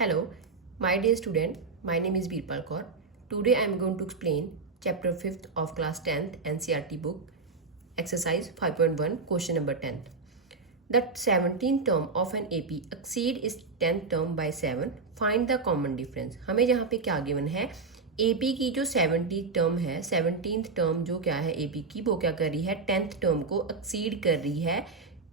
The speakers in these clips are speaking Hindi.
Hello, my dear student. My name is Birpal Kaur. Today I am going to explain chapter 5th of class 10th NCERT book, exercise 5.1, question number 10. The 17th term of an AP exceed its 10th term by 7. Find the common difference. हमें यहाँ पे क्या गिवन है, AP की जो 17th टर्म है, 17th टर्म जो क्या है AP की, वो क्या कर रही है, 10th टर्म को एक्सीड कर रही है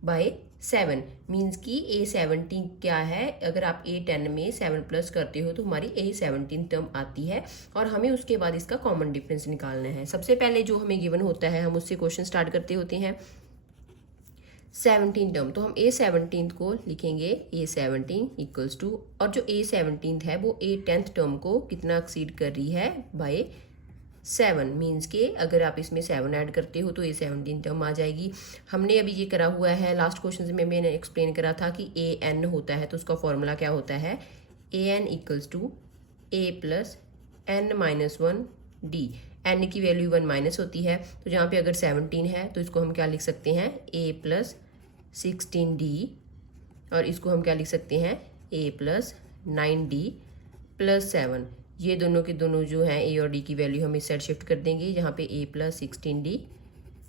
बाय 7. मीन्स कि A17 क्या है, अगर आप A10 में 7 प्लस करते हो तो हमारी A17 टर्म आती है और हमें उसके बाद इसका कॉमन डिफरेंस निकालना है. सबसे पहले जो हमें गिवन होता है हम उससे क्वेश्चन स्टार्ट करते होते हैं. 17 टर्म, तो हम A17 को लिखेंगे A17 इक्वल्स टू, और जो A17 है वो A10th टर्म को कितना एक्सीड कर रही है, बाय 7. मीन्स के अगर आप इसमें 7 ऐड करते हो तो A17 टर्म आ जाएगी. हमने अभी ये करा हुआ है, लास्ट क्वेश्चन में मैंने एक्सप्लेन करा था कि AN होता है तो उसका फॉर्मूला क्या होता है, AN equals to A plus N minus 1 D. N की वैल्यू 1 माइनस होती है, तो जहाँ पे अगर 17 है तो इसको हम क्या लिख सकते हैं, A प्लस 16D, और इसको हम क्या लिख सकते हैं, A प्लस 9D प्लस 7. ये दोनों के दोनों जो हैं A और D की वैल्यू हम इस साइड शिफ्ट कर देंगे. यहाँ पे A प्लस 16D,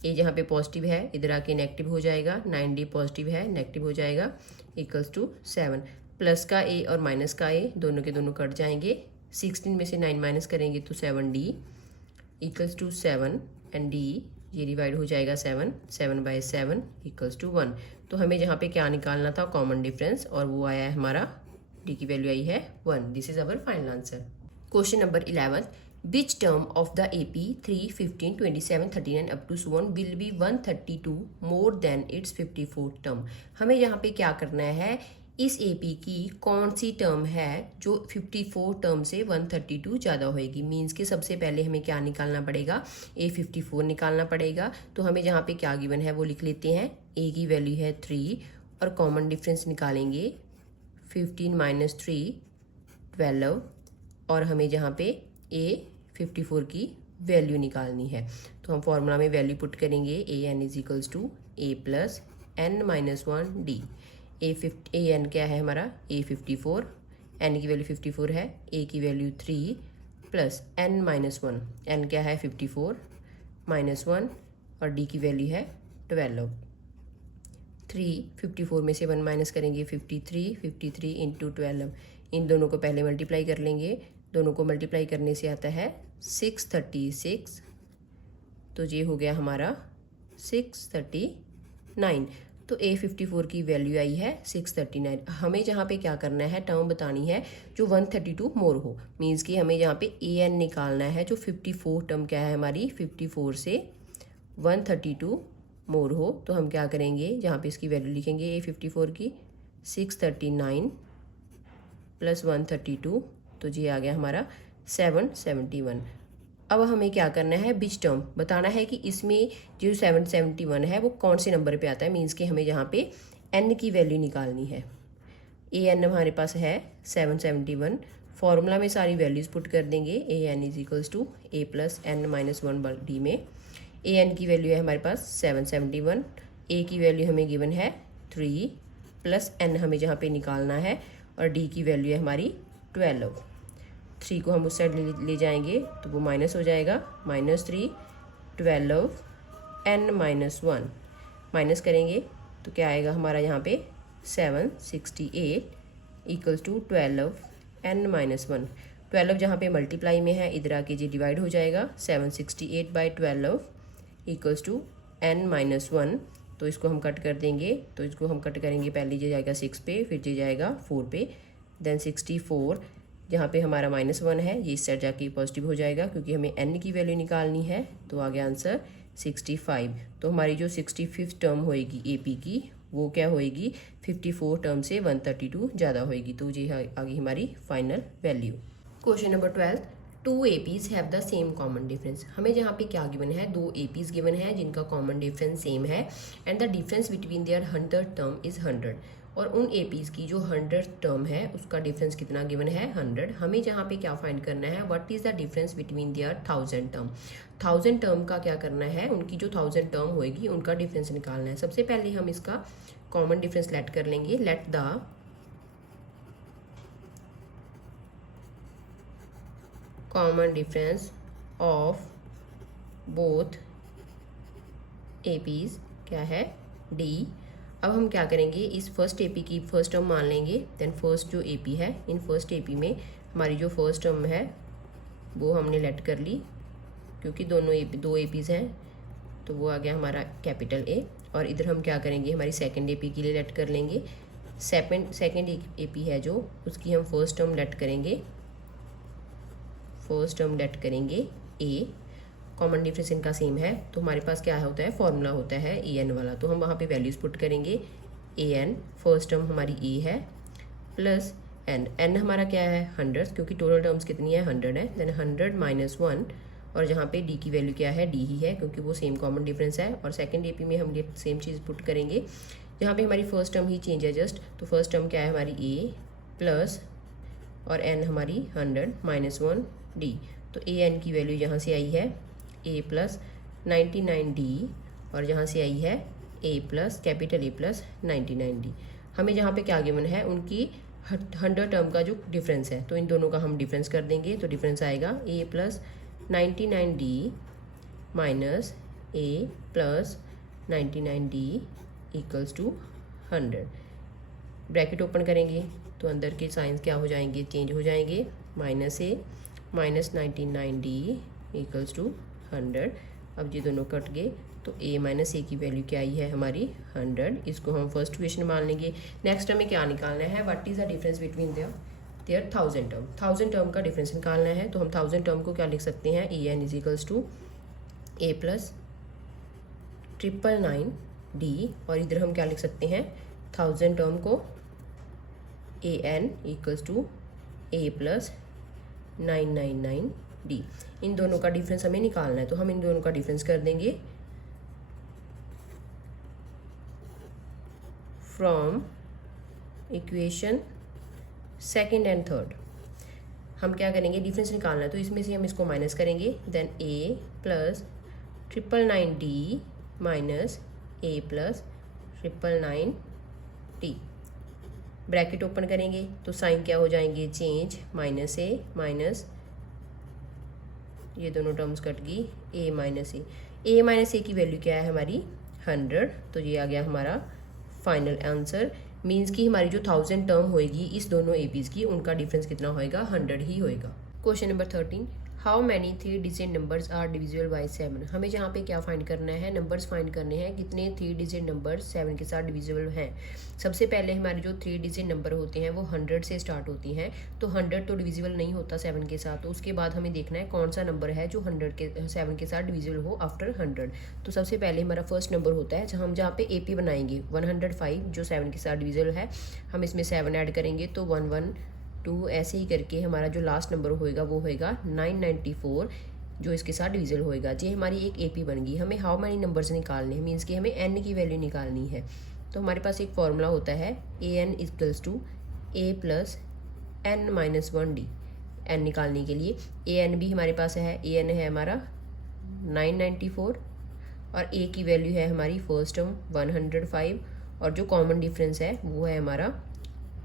A जहाँ पे पॉजिटिव है इधर आके नेगेटिव हो जाएगा, 9D पॉजिटिव है नेगेटिव हो जाएगा, इक्वल्स टू 7. प्लस का A और माइनस का A दोनों के दोनों कट जाएंगे. 16 में से 9 माइनस करेंगे तो 7D equals to 7 and D ये डिवाइड हो जाएगा 7 बाई 7 इक्वल्स टू 1. तो हमें जहाँ पे क्या निकालना था, कॉमन डिफरेंस, और वो आया है हमारा D की वैल्यू आई है 1. This is our final answer. Question number 11. Which term of the AP 3, 15, 27, 39 up to so on will be 132 more than its 54th term? हमें यहाँ पे क्या करना है, इस AP की कौन सी टर्म है जो 54 टर्म से 132 ज़्यादा होएगी. मीन्स के सबसे पहले हमें क्या निकालना पड़ेगा, A54 निकालना पड़ेगा. तो हमें जहाँ पे क्या गिवन है वो लिख लेते हैं. A की वैल्यू है 3 और कॉमन डिफरेंस निकालेंगे 15 माइनस 3 12, और हमें जहाँ पे A54 की वैल्यू निकालनी है तो हम फॉर्मूला में वैल्यू पुट करेंगे. AN is equals to A plus N minus 1 D. AN क्या है हमारा, A54, N की वैल्यू 54 है, A की value 3 plus N minus 1, N क्या है 54 माइनस 1, और D की वैल्यू है 12. 54 में से 1 माइनस करेंगे 53 इंटू 12. इन दोनों को पहले मल्टीप्लाई कर लेंगे, दोनों को मल्टीप्लाई करने से आता है 636, तो ये हो गया हमारा 639. तो A54 की वैल्यू आई है 639. हमें जहाँ पे क्या करना है, टर्म बतानी है जो 132 मोर हो. मीन्स कि हमें यहाँ पे AN निकालना है जो 54 टर्म क्या है हमारी, 54 से 132 मोर हो. तो हम क्या करेंगे, जहाँ पे इसकी वैल्यू लिखेंगे A54 की 639 प्लस 132, तो जी आ गया हमारा 771. अब हमें क्या करना है, बिच टर्म बताना है कि इसमें जो 771 है वो कौन से नंबर पे आता है. मीन्स कि हमें यहाँ पे N की वैल्यू निकालनी है. AN हमारे पास है 771. फॉर्मूला में सारी वैल्यूज़ पुट कर देंगे. AN is equals to A plus N minus 1 D में AN की वैल्यू है हमारे पास 771, A की वैल्यू हमें गिवन है 3 प्लस N हमें जहाँ पे निकालना है, और D की वैल्यू है हमारी 12. 3 को हम उस साइड ले जाएंगे तो वो माइनस हो जाएगा, -3 12 N माइनस 1 माइनस करेंगे तो क्या आएगा हमारा यहाँ पे 768 इक्वल्स टू 12 N माइनस 1. 12 जहाँ पे मल्टीप्लाई में है इधर आके जी डिवाइड हो जाएगा. 768 by 12 equals to N minus 1. तो इसको हम कट कर देंगे, तो इसको हम कट करेंगे, पहले ये जाएगा 6 पे, फिर ये जाएगा 4 पे, देन 64 जहाँ पे हमारा -1 है ये इस साइड जाके पॉजिटिव हो जाएगा क्योंकि हमें N की वैल्यू निकालनी है. तो आ गया आंसर 65. तो हमारी जो 65th टर्म होएगी AP की वो क्या होएगी, 54 टर्म से 132 ज़्यादा होएगी. तो ये आ गई हमारी final value. Question number 12. 2 APs have the same common difference. हमें जहाँ पे क्या गिवन है, 2 APs गिवन है जिनका कॉमन डिफरेंस सेम है, and the difference between their 100th term is 100. और उन APs की जो 100th टर्म है उसका डिफरेंस कितना गिवन है, 100. हमें जहाँ पे क्या फाइंड करना है, what is the difference between their 1000 term. 1000 term का क्या करना है, उनकी जो 1000 टर्म होएगी उनका डिफरेंस निकालना है. सबसे पहले हम इसका कॉमन डिफरेंस लेट कर लेंगे. Let the common difference of both APs क्या है, डी। अब हम क्या करेंगे, इस फर्स्ट एपी की फर्स्ट टर्म मान लेंगे, देन फर्स्ट जो एपी है, इन फर्स्ट एपी में हमारी जो फर्स्ट टर्म है वो हमने लेट कर ली, क्योंकि दो एपीज हैं तो वो आ गया हमारा कैपिटल ए। और इधर हम क्या करेंगे, हमारी सेकंड एपी के लिए लेट कर लेंगे, सेकंड एपी है जो, उसकी हम फर्स्ट टर्म लेट करेंगे ए। कॉमन डिफरेंस इनका सेम है, तो हमारे पास क्या होता है, फॉर्मूला होता है ए एन वाला, तो हम वहाँ पे वैल्यूज पुट करेंगे। ए एन फर्स्ट टर्म हमारी ए है प्लस एन हमारा क्या है 100, क्योंकि टोटल टर्म्स कितनी है 100 है, देन 100 माइनस 1, और जहाँ पे डी की वैल्यू क्या है, डी ही है, क्योंकि वो सेम कॉमन डिफरेंस है। और सेकंड एपी में हम ये सेम चीज़ पुट करेंगे, जहाँ पे हमारी फर्स्ट टर्म ही चेंज है जस्ट, तो फर्स्ट टर्म क्या है हमारी ए प्लस और एन हमारी 100 माइनस 1 डी। तो ए एन की वैल्यू यहाँ से आई है ए प्लस 99 डी, और जहाँ से आई है a plus capital a plus 99 d. हमें जहाँ पे क्या गिवन है, उनकी 100 टर्म का जो डिफरेंस है, तो इन दोनों का हम डिफरेंस कर देंगे, तो डिफरेंस आएगा a plus 99 d minus a plus 99 D equals to 100। Bracket open करेंगे तो अंदर के साइंस क्या हो जाएंगे, चेंज हो जाएंगे, minus A minus 99 D equals to 100। अब ये दोनों कट गए, तो a माइनस ए की वैल्यू क्या आई है हमारी 100, इसको हम फर्स्ट इक्वेशन मान लेंगे। नेक्स्ट हमें क्या निकालना है, what is the difference between their 1000 term, 1000 term का डिफरेंस निकालना है। तो हम 1000 टर्म को क्या लिख सकते हैं, a n is equals to a plus 999 d, और इधर हम क्या लिख सकते हैं 1000 टर्म को a n equals to a plus 999 d. इन दोनों का डिफरेंस हमें निकालना है, तो हम इन दोनों का डिफरेंस कर देंगे from equation second and third. हम क्या करेंगे, डिफरेंस निकालना है, तो इसमें से हम इसको माइनस करेंगे, then A plus 999 D minus a plus 999 D. Bracket open करेंगे तो साइन क्या हो जाएंगे, चेंज, माइनस ए माइनस, ये दोनों टर्म्स कट गई, ए माइनस ए की वैल्यू क्या है हमारी 100, तो ये आ गया हमारा फाइनल आंसर। मीन्स कि हमारी जो 1000 टर्म होएगी इस दोनों एपीज की, उनका डिफरेंस कितना होएगा, 100 ही होएगा। Question number 13, how many 3 digit numbers are divisible by 7। हमें जहाँ पे क्या फाइंड करना है, नंबर्स फाइंड करने हैं, कितने 3 डिजिट नंबर 7 के साथ डिविजिबल हैं। सबसे पहले हमारे जो 3 डिजिट नंबर होते हैं वो 100 से स्टार्ट होती हैं, तो 100 तो डिविजिबल नहीं होता 7 के साथ, तो उसके बाद हमें देखना है कौन सा नंबर है जो 7 के साथ डिविजिबल हो आफ्टर 100। तो सबसे पहले हमारा फर्स्ट नंबर होता है, हम जहाँ पे एपी बनाएंगे 105 जो 7 के साथ डिविजिबल है, हम इसमें 7 ऐड करेंगे तो 112, ऐसे ही करके हमारा जो लास्ट नंबर होएगा वो होएगा 994 जो इसके साथ डिविजिबल होएगा। जी हमारी एक एपी बन गई। हमें हाउ मैनी नंबर्स निकालने हैं, मीन्स कि हमें एन की वैल्यू निकालनी है। तो हमारे पास एक फॉर्मूला होता है a n equals to a plus N minus 1 d. N निकालने के लिए ए एन भी हमारे पास है, ए एन है हमारा 994 और ए की वैल्यू है हमारी फर्स्ट टर्म 105, और जो कॉमन डिफरेंस है वो है हमारा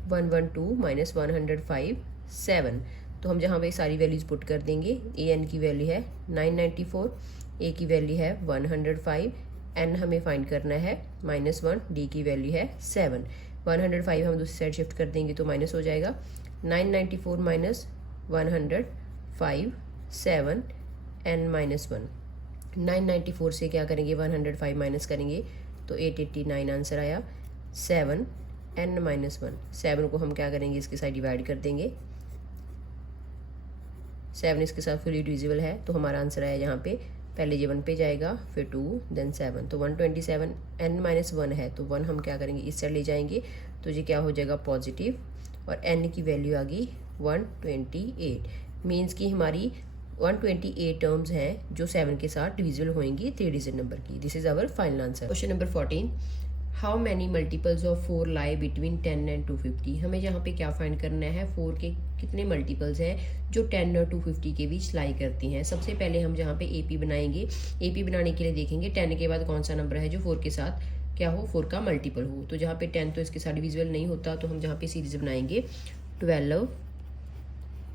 112 माइनस 105 7। तो हम जहाँ पे सारी वैल्यूज पुट कर देंगे, ए एन की वैल्यू है 994, ए की वैल्यू है 105, एन हमें फाइंड करना है -1, डी की वैल्यू है 7। 105 हम दूसरी साइड शिफ्ट कर देंगे तो माइनस हो जाएगा, 994 माइनस 105 7 एन -1। 994 से क्या करेंगे 105 माइनस करेंगे तो 889 आंसर आया। 7 n -1, 7 को हम क्या करेंगे इसके साथ डिवाइड कर देंगे, 7 इसके साथ फुली डिविजिबल है, तो हमारा आंसर आया यहाँ पे पहले ये 1 पे जाएगा, फिर 2 देन 7, तो 127 n -1 है, तो 1 हम क्या करेंगे इस साइड ले जाएंगे तो ये क्या हो जाएगा पॉजिटिव, और n की वैल्यू आ गई 128। मीन्स कि हमारी 128 टर्म्स हैं जो 7 के साथ डिविजिबल होंगी 3 डिजिट नंबर की। This is our final answer. Question number 14, how many multiples of 4 lie between 10 and 250। हमें यहाँ पे क्या फाइंड करना है, 4 के कितने मल्टीपल्स हैं जो 10 और 250 के बीच लाई करती हैं। सबसे पहले हम जहाँ पे एपी बनाएंगे, एपी बनाने के लिए देखेंगे 10 के बाद कौन सा नंबर है जो 4 के साथ क्या हो, 4 का मल्टीपल हो। तो जहाँ पे 10 तो इसके साथ डिविजिबल नहीं होता, तो हम जहाँ पे सीरीज बनाएंगे 12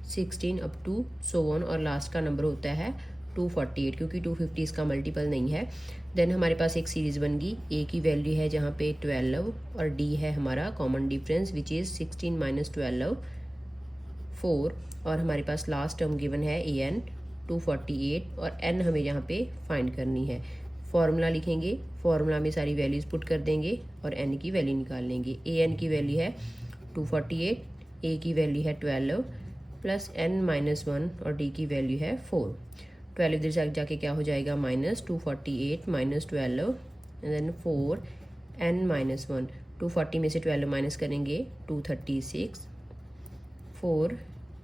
16 अप टू सो ऑन, और लास्ट का नंबर होता है 248 क्योंकि 250 इसका मल्टीपल नहीं है। देन हमारे पास एक सीरीज़ बन गई, ए की वैल्यू है जहाँ पे 12 और डी है हमारा common difference which is 16 minus 12 4, और हमारे पास लास्ट टर्म गिवन है ए एन 248 और एन हमें यहाँ पे फाइंड करनी है। फॉर्मूला लिखेंगे, फॉर्मूला में सारी वैल्यूज़ पुट कर देंगे और एन की वैल्यू निकाल लेंगे। ए एन की वैल्यू है 248, ए की वैल्यू है 12 प्लस एन माइनस 1 और डी की वैल्यू है 4। 12 इधर से जाके क्या हो जाएगा minus 248 minus 12 and then 4 N minus 1। 240 में से 12 माइनस करेंगे 236, 4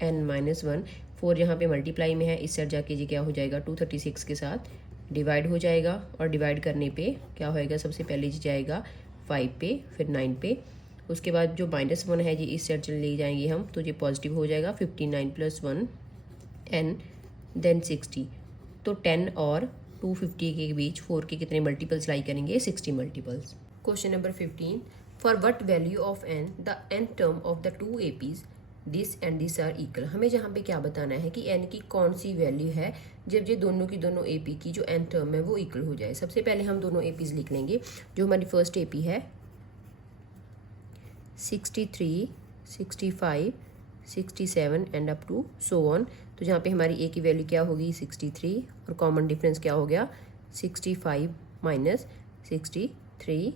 एन माइनस 1। 4 यहाँ पे मल्टीप्लाई में है, इस साइड जाके जी क्या हो जाएगा 236 के साथ डिवाइड हो जाएगा, और डिवाइड करने पे क्या होएगा, सबसे पहले जी जाएगा 5 पे फिर 9 पे, उसके बाद जो -1 है जी इस साइड चले ले जाएंगे हम तो ये पॉजिटिव हो जाएगा 59 प्लस 1 एन देन 60। तो 10 और 250 के बीच 4 के कितने मल्टीपल्स लाई करेंगे, 60 multiples. Question number 15, for what value of N the N term of the two APs this and this are equal. हमें जहाँ पे क्या बताना है कि एन की कौन सी वैल्यू है जब ये दोनों की दोनों एपी की जो एन टर्म है वो इक्वल हो जाए। सबसे पहले हम दोनों एपीज लिख लेंगे। जो हमारी फर्स्ट एपी है 63, 65, 67 and up to so on, तो जहाँ पे हमारी ए की वैल्यू क्या होगी 63 और कॉमन डिफरेंस क्या हो गया 65 माइनस 63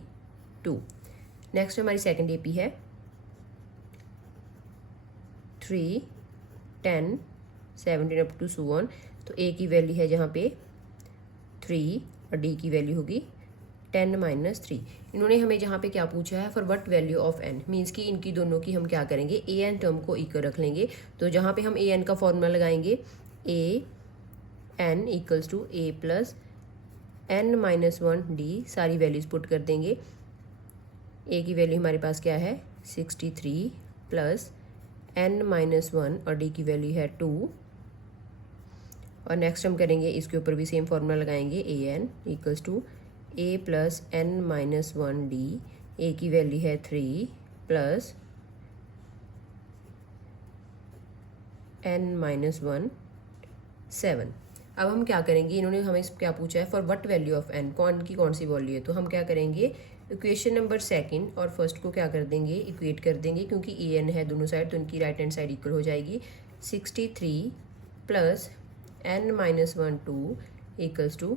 2। नेक्स्ट हमारी सेकंड एपी है 3, 10, 17 अप टू सो ऑन, तो ए की वैल्यू है जहाँ पे 3 और डी की वैल्यू होगी 10 माइनस 3। इन्होंने हमें जहाँ पे क्या पूछा है for what value of N, means कि इनकी दोनों की हम क्या करेंगे ए एन टर्म को इक्वल रख लेंगे। तो जहाँ पे हम ए एन का फॉर्मूला लगाएंगे a n equals to a plus N minus 1 d, सारी वैल्यूज पुट कर देंगे। ए की वैल्यू हमारे पास क्या है 63 प्लस एन माइनस 1 और डी की वैल्यू है 2, और नेक्स्ट हम करेंगे इसके ऊपर भी सेम फॉर्मूला लगाएंगे a n equals to a plus N minus 1 d, a की वैल्यू है 3 प्लस एन माइनस 1 7। अब हम क्या करेंगे, इन्होंने हमें क्या पूछा है for what value of N, कौन सी वैल्यू है, तो हम क्या करेंगे इक्वेशन नंबर सेकंड और फर्स्ट को क्या कर देंगे इक्वेट कर देंगे, क्योंकि ए एन है दोनों साइड तो इनकी राइट हैंड साइड इक्वल हो जाएगी। 63 plus N minus 1 2 equals to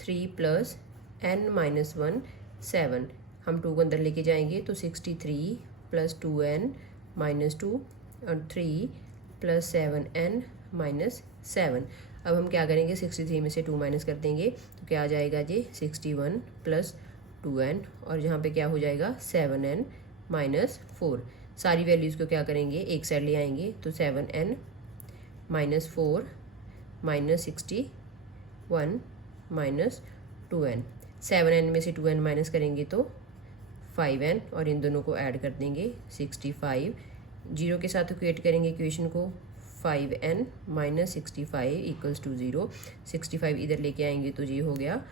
3 plus N minus 1 7। हम 2 को अंदर लेके जाएंगे तो 63 प्लस 2n माइनस 2 और 3 प्लस 7n माइनस 7। अब हम क्या करेंगे 63 में से 2 माइनस कर देंगे तो क्या आ जाएगा जी 61 प्लस 2n, और यहाँ पे क्या हो जाएगा 7n माइनस 4। सारी वैल्यूज़ को क्या करेंगे एक साइड ले आएंगे तो 7n minus 4 minus 61 minus 2n। 7n में से 2n माइनस करेंगे तो 5n, और इन दोनों को ऐड कर देंगे 65, जीरो के साथ इक्वेट करेंगे इक्वेशन को 5n माइनस 65 इक्वल्स टू 0। 65 इधर लेके आएंगे तो ये हो गया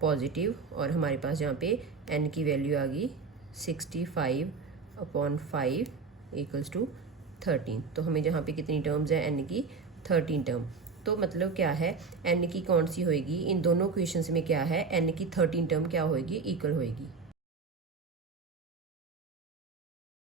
पॉजिटिव, और हमारे पास जहाँ पे n की वैल्यू आ गई 65 अपॉन 5 इक्वल्स टू 13। तो हमें जहाँ पे कितनी टर्म्स है n की 13 टर्म। तो मतलब क्या है n की कौन सी होएगी, इन दोनों क्वेश्चंस में क्या है n की 13 टर्म क्या होएगी इक्वल होएगी।